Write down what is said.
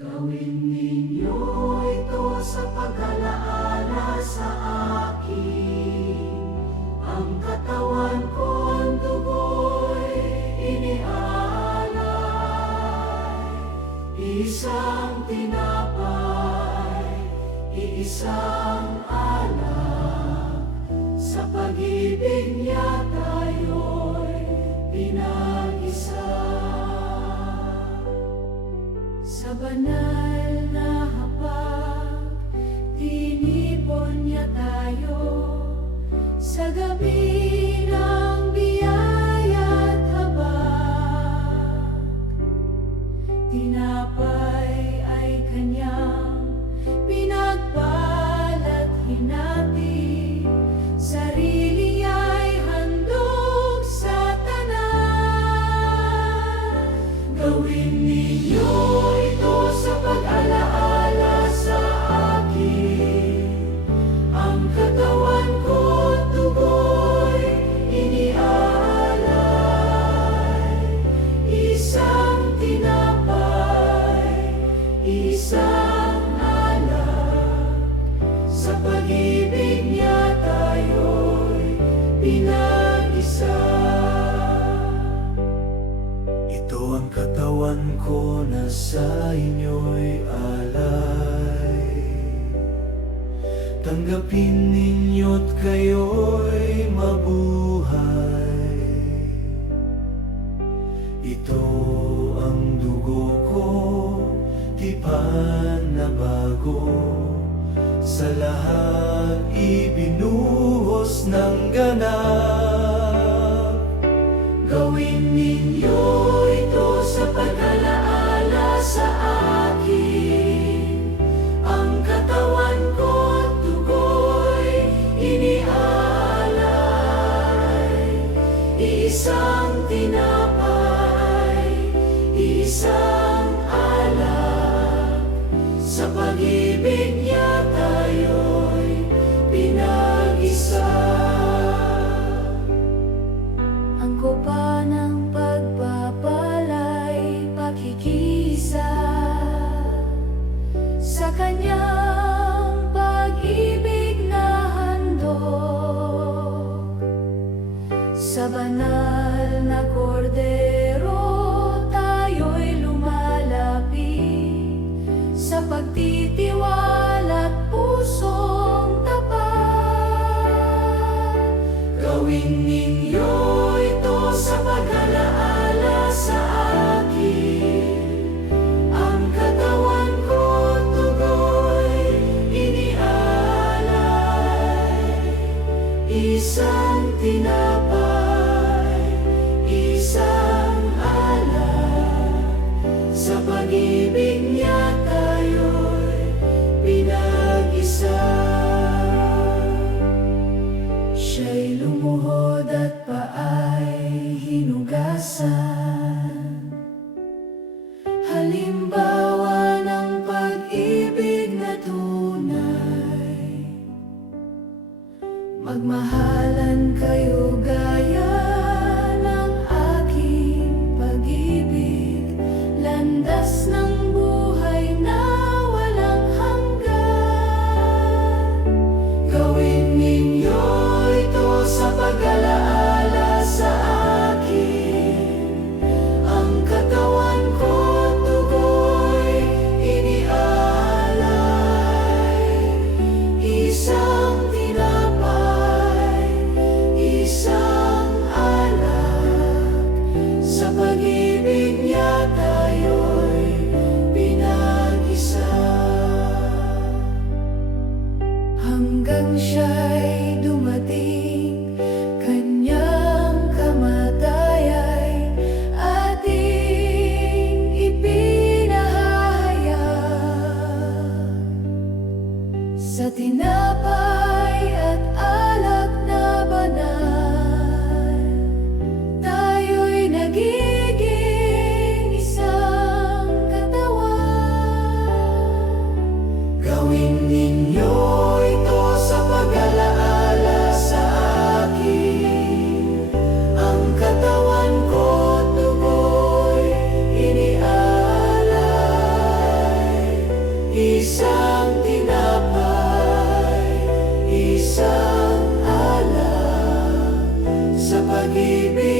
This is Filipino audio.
Gawin ninyo ito sa pag-alaala sa akin. Ang katawan ko't dugo'y iniaalay. Isang tinapay, iisang alak. Sa pag-ibig niya tayo'y pinag-isa. Sa banal na hapag, tinipon niya tayo. Sa gabi ng biyaya't habag, tinapay ay kanyang pinagbalat hinati. Sarili niya'y handog sa tanan. Gawin ninyo ito sa pag-alaala sa akin. Ang katawan ko't dugo'y iniaalay. Isang tinapay, isang alak. Sa pag-ibig niya tayo'y pinag-isa. Ito ang katawan ko na sa inyo'y alay. Tanggapin ninyo't kayo'y mabuhay. Ito ang dugo ko, tipan na bago. Sa lahat ibinuhos ng ganap. Gawin ninyo ito sa pag-alaala sa akin. Ang katawan ko't dugo'y iniaalay. Isang tinapay, isang alak. Sa pag-ibig niya tayo'y pinag-isa. Ang kopa ng pagpapalay, pakikisa sa kanyang pag-ibig na handog. Sa banal na kordero tayo'y lumalapit sa pagtitiwala't pusong tapat. Gawin ninyo ito sa pag-alaala sa akin. Ang katawan ko't dugo'y iniaalay. Isang tinapay, isang alak. Sa pag-ibig niya tayo'y pinag-isa. Siya'y lumuhod at Isang tinapay, isang alak, sa pag-ibig